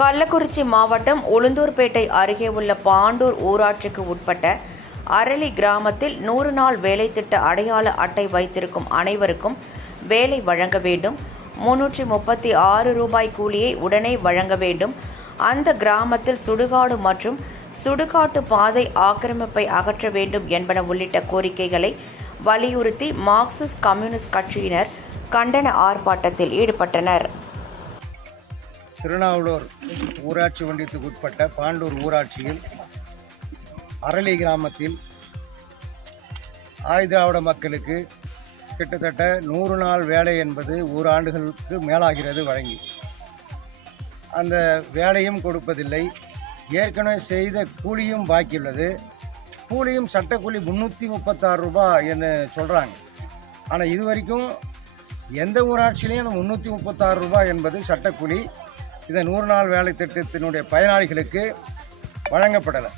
கள்ளக்குறிச்சி மாவட்டம் உளுந்தூர்பேட்டை அருகே உள்ள பாண்டூர் ஊராட்சிக்கு உட்பட்ட அரளி கிராமத்தில் 100 நாள் வேலை திட்ட அடையாள அட்டை வைத்திருக்கும் அனைவருக்கும் வேலை வழங்க வேண்டும். 336 ரூபாய் கூலியை உடனே வழங்க வேண்டும். அந்த கிராமத்தில் சுடுகாடு மற்றும் சுடுகாட்டு பாதை ஆக்கிரமிப்பை அகற்ற வேண்டும் என்பன உள்ளிட்ட கோரிக்கைகளை வலியுறுத்தி மார்க்சிஸ்ட் கம்யூனிஸ்ட் கட்சியினர் கண்டன ஆர்ப்பாட்டத்தில் ஈடுபட்டனர். திருநாவலூர் ஊராட்சி ஒன்றியத்துக்கு உட்பட்ட பாண்டூர் ஊராட்சியில் அரளி கிராமத்தில் ஆயுதாவிட மக்களுக்கு கிட்டத்தட்ட 100 நாள் வேலை என்பது ஓராண்டுகளுக்கு மேலாகிறது வழங்கி அந்த வேலையும் கொடுப்பதில்லை. ஏற்கனவே செய்த கூலியும் பாக்கியுள்ளது. கூலியும் சட்டக்கூலி 336 ரூபாய் என்று சொல்கிறாங்க. ஆனால் இது வரைக்கும் எந்த ஊராட்சியிலையும் அந்த 336 ரூபாய் என்பது சட்டக்கூலி இந்த 100 நாள் வேலை திட்டத்தினுடைய பயனாளிகளுக்கு வழங்கப்படலை.